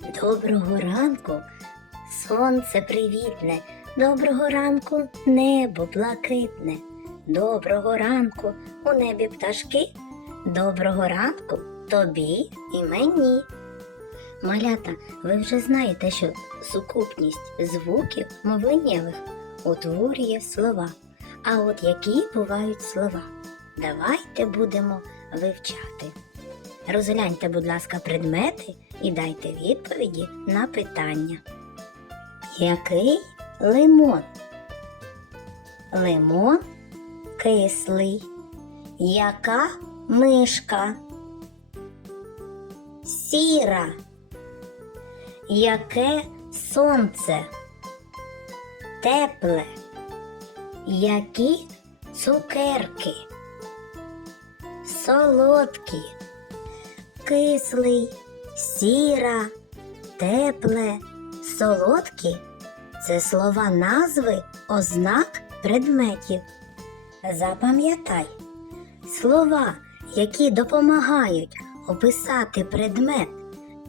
Доброго ранку, сонце привітне, доброго ранку, небо блакитне, доброго ранку у небі пташки, доброго ранку тобі і мені. Малята, ви вже знаєте, що сукупність звуків мовленнєвих утворює слова. А от які бувають слова? Давайте будемо вивчати. Розгляньте, будь ласка, предмети і дайте відповіді на питання. Який лимон? Лимон кислий. Яка мишка? Сіра. Яке сонце? Тепле. Які цукерки? Солодкі кислий, сіра, тепле, солодкі це слова назви ознак предметів. Запам'ятай, слова, які допомагають описати предмет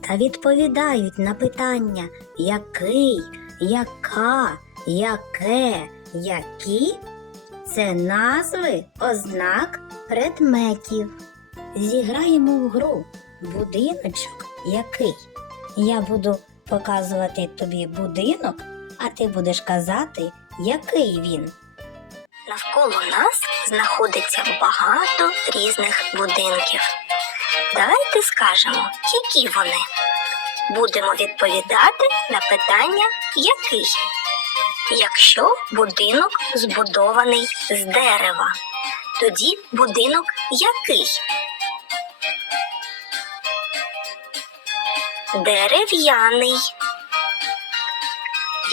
та відповідають на питання який, яка, яке, які це назви ознак предметів. Зіграємо в гру будиночок який. Я буду показувати тобі будинок, а ти будеш казати, який він. Навколо нас знаходиться багато різних будинків. Давайте скажемо, які вони. Будемо відповідати на питання який. Якщо будинок збудований з дерева, тоді будинок який? Дерев'яний.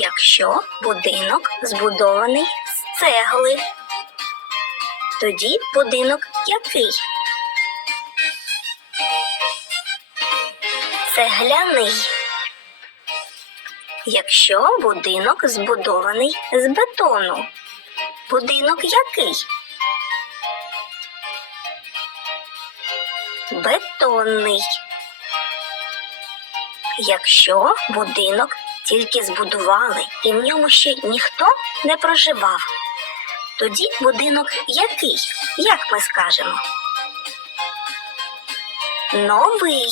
Якщо будинок збудований з цегли, тоді будинок який? Цегляний. Якщо будинок збудований з бетону, будинок який? Бетонний. Якщо будинок тільки збудували і в ньому ще ніхто не проживав, тоді будинок який? Як ми скажемо? Новий.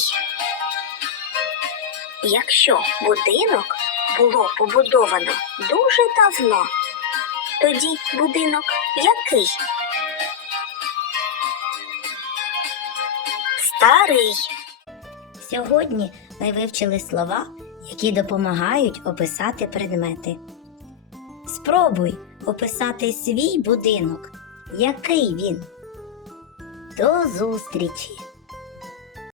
Якщо будинок було побудовано дуже давно, тоді будинок який? Старий. Сьогодні ми вивчили слова, які допомагають описати предмети. Спробуй описати свій будинок. Який він? До зустрічі!